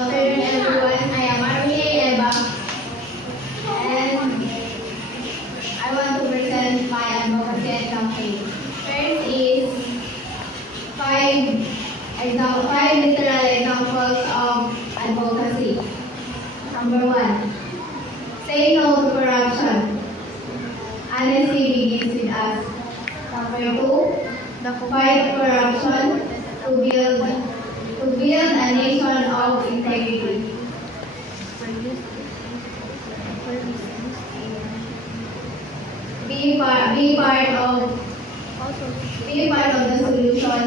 afternoon, everyone. I am Armie Eva, and I want to present my advocacy campaign. First is five literal examples of advocacy. Number one, say no to corruption. Honesty begins with us. Number two, fight corruption to build a nation of integrity. Be part of the solution.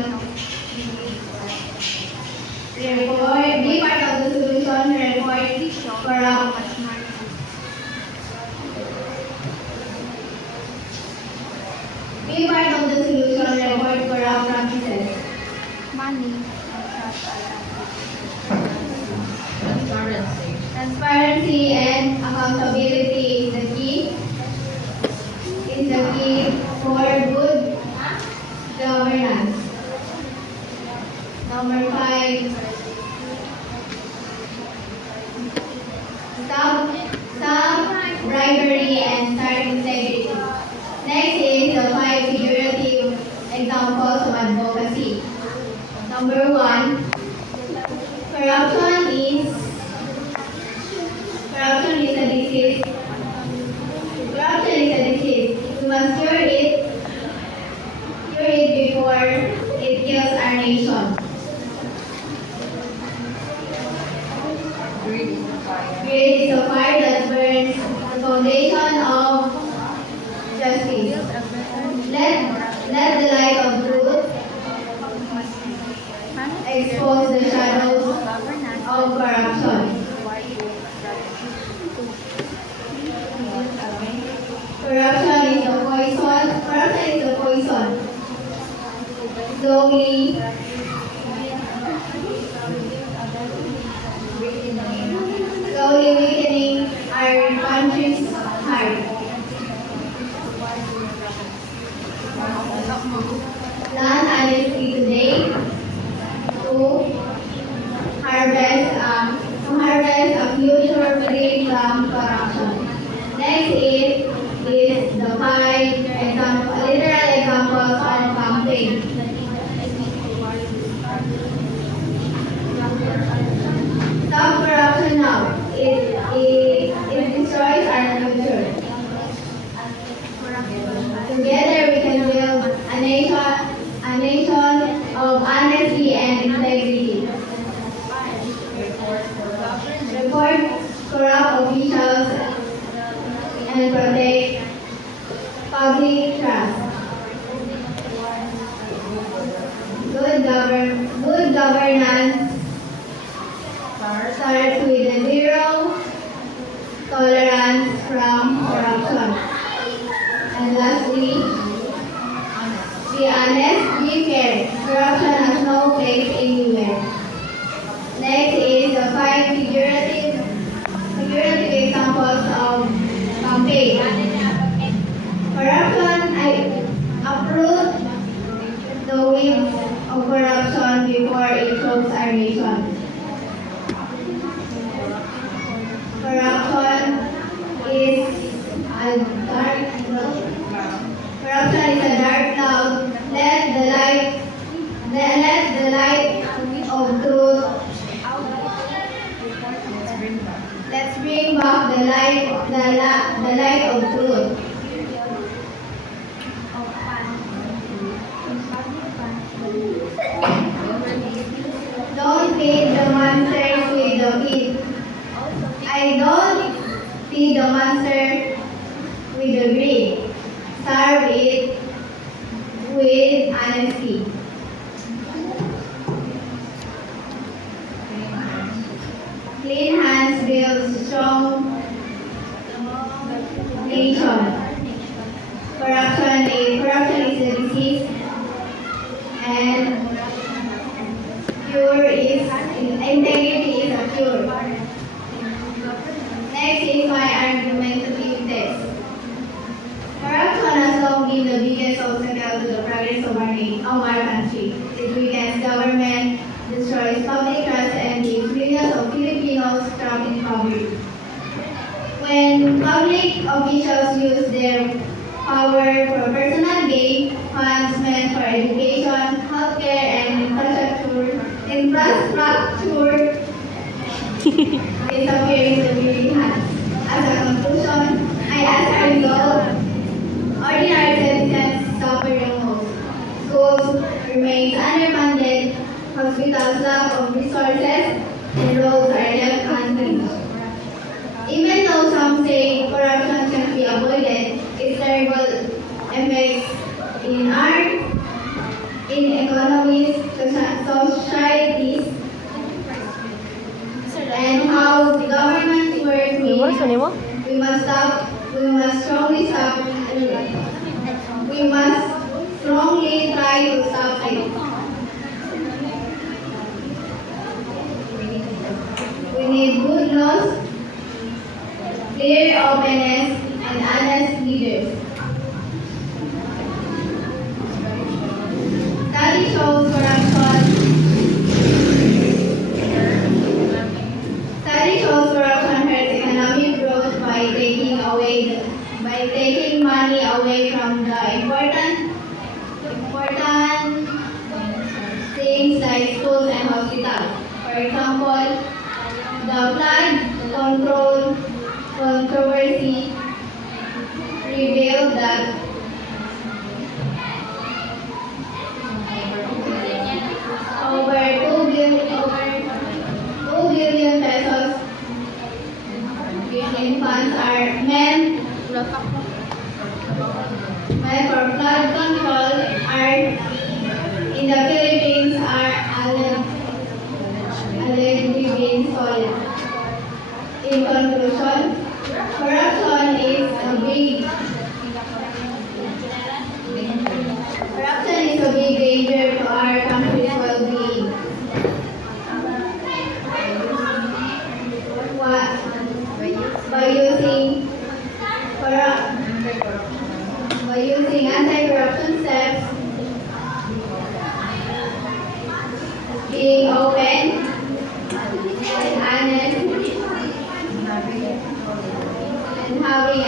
Be part of the solution. Report corrupt. Be part of the solution. Report corrupt practices. Transparency and accountability is the key. For good governance. Number five, stop bribery and start integrity. Next is the five figurative examples of advocacy. Number one, corruption is a disease. Corruption is a disease. We must cure it before it kills our nation. Greed is a fire that burns the foundation of justice. Let the light of truth expose the shadows of corruption. Corruption is the poison. Slowly weakening our country's heart. Plant honesty today to harvest a future free from corruption. Next is the literal examples of campaign. Stop corruption now. It destroys our future. Together we can build a nation of honesty and integrity. Report corrupt officials and protect public trust. Good governance starts with a zero tolerance from corruption. And lastly, be honest, be fair. Corruption has no place anywhere. Next is the five figurative examples of campaign. Corruption, I uproot the weeds of corruption before it chokes our nation. Corruption is a dark cloud. Let the light of truth. Let's bring back the light of truth. Don't feed the monsters with the feed. I don't feed the monster with the greed. Serve it with honesty. Clean hands build strong nation. Corruption is a disease, and integrity is a cure. Next is my argumentative text. Corruption has long been the biggest obstacle to the progress of our country. It weakens government, destroys public trust, and gives millions of Filipinos When public officials use their power for personal gain, funds meant for education, healthcare, and infrastructure disappear into beauty hands. As a conclusion, as a result, ordinary citizens suffer the most. Schools remain underfunded, hospitals lack of resources, and roads are left unfinished. Even though some say corruption can be avoided, its terrible effects in art, in economies, societies, and how the governments work we must strongly stop, we must strongly try to stop it. We need good laws, clear openness, and honest leaders. Study shows corruption hurts economic growth by taking money away from the important things like schools and hospitals. For example, the flood control controversy revealed that over 2 billion pesos in funds are meant for flood control are in the Philippines are allegedly being stolen. In conclusion, corruption is a big danger to our country's well-being. By using anti-corruption steps, being open and honest, and having